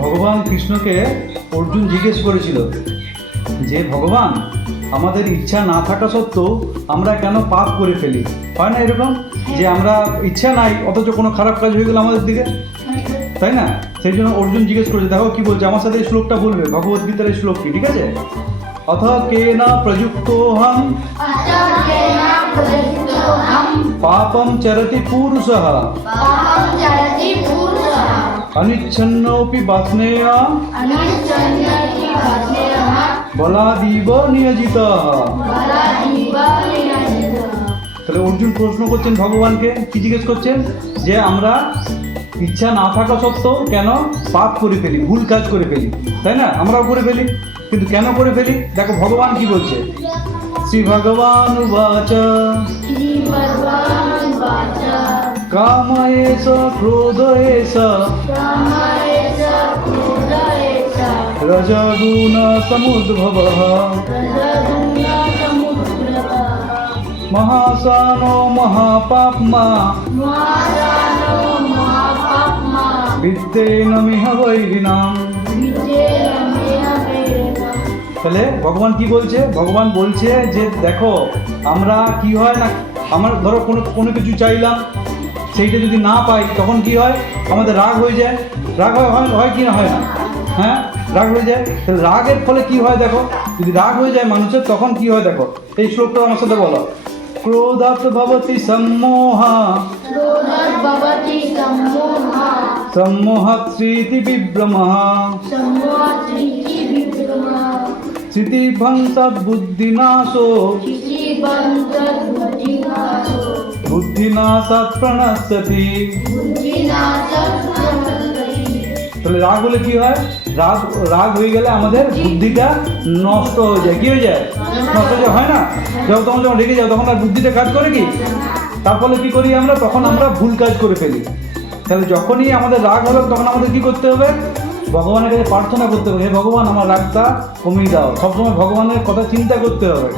ভগবান কৃষ্ণকে অর্জুন জিজ্ঞেস করেছিল যে ভগবান, আমাদের ইচ্ছা না থাকা সত্ত্বেও আমরা কেন পাপ করে ফেলি? হয় না এরকম যে আমরা ইচ্ছা নাই অথচ কোনো খারাপ কাজ হয়ে গেল আমাদের দিকে, তাই না? সেই জন্য অর্জুন জিজ্ঞেস করেছে, দেখো কি বলছে, আমার সাথে এই শ্লোকটা বলবে, ভগবদ্গীতার এই শ্লোকটি, ঠিক আছে? অথ কেনা প্রযুক্তোহম পাপম চরতি পুরুষঃ অনিচ্ছন্নোপি বাষ্ণেয় বলাদিব নিয়োজিতঃ। তাহলে অর্জুন প্রশ্ন করছেন ভগবানকে, কি জিজ্ঞেস করছেন? যে আমরা ইচ্ছা না থাকা সত্ত্বেও কেন পাপ করে ফেলি, ভুল কাজ করে ফেলি, তাই না? আমরাও করে ফেলি, কিন্তু কেন করে ফেলি? দেখো ভগবান কি বলছে। শ্রী ভগবান উবাচ কাময়েশ ক্রোধয়েশ রজগুণ সমুদ্ভবঃ মহাসানো মহাপাপ্মা বিদ্যেন মিহ বৈরিণাম। তাহলে ভগবান কি বলছে? ভগবান বলছে যে দেখো, আমরা কি হয় না, আমার ধরো কোনো কিছু চাইলাম, সেইটা যদি না পাই তখন কি হয়? আমাদের রাগ হয়ে যায়। রাগ হয় কি না হয় না? হ্যাঁ, রাগ হয়ে যায়। তাহলে রাগের ফলে কি হয় দেখো, যদি রাগ হয়ে যায় মানুষের তখন কি হয় দেখো, এই শ্লোকটা আমার সাথে বলো। ক্রোধাৎ ভবতি সম্মোহা সম্মোহাৎ স্মৃতি বিভ্রমঃ স্মৃতিভ্রংশাৎ বুদ্ধিনাশো বুদ্ধিনাশাৎ প্রণশ্যতি। তাহলে রাগ হলে কি হয়? রাগ হয়ে গেলে আমাদের বুদ্ধিটা নষ্ট হয়ে যায়। কি হয়ে যায়? নষ্ট হয়ে যায়, হয় না? যখন রেগে যাও তখন আর বুদ্ধিটা কাজ করে কি? তার ফলে কি করি আমরা? তখন আমরা ভুল কাজ করে ফেলি। তাহলে যখনই আমাদের রাগ হলো তখন আমাদের কি করতে হবে? ভগবানের কাছে প্রার্থনা করতে হবে, হে ভগবান আমার রাগটা কমিয়ে দাও। সবসময় ভগবানের কথা চিন্তা করতে হবে,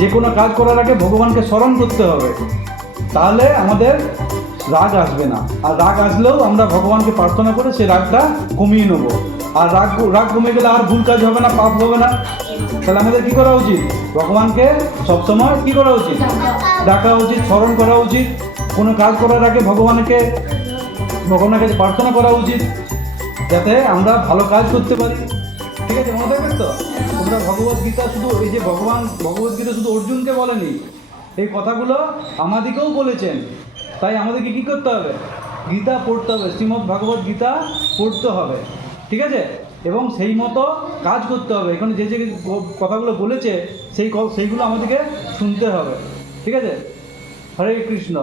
যে কোনো কাজ করার আগে ভগবানকে স্মরণ করতে হবে, তাহলে আমাদের রাগ আসবে না। আর রাগ আসলেও আমরা ভগবানকে প্রার্থনা করে সেই রাগটা কমিয়ে নেবো। আর রাগ কমে গেলে আর ভুল কাজ হবে না, পাপ হবে না। তাহলে আমাদের কি করা উচিত? ভগবানকে সবসময় কি করা উচিত? ডাকা উচিত, স্মরণ করা উচিত। কোনো কাজ করার আগে ভগবানের কাছে প্রার্থনা করা উচিত, যাতে আমরা ভালো কাজ করতে পারি। ঠিক আছে, মনে থাকবে তো? তোমরা ভগবদ্গীতা শুধু এই যে ভগবদ্গীতা শুধু অর্জুনকে বলেনি, এই কথাগুলো আমাদেরকেও বলেছেন। তাই আমাদেরকে কী করতে হবে? গীতা পড়তে হবে, শ্রীমদ্ ভগবদ্ গীতা পড়তে হবে, ঠিক আছে? এবং সেই মতো কাজ করতে হবে। এখানে যে কথাগুলো বলেছে সেইগুলো আমাদেরকে শুনতে হবে, ঠিক আছে? হরে কৃষ্ণ।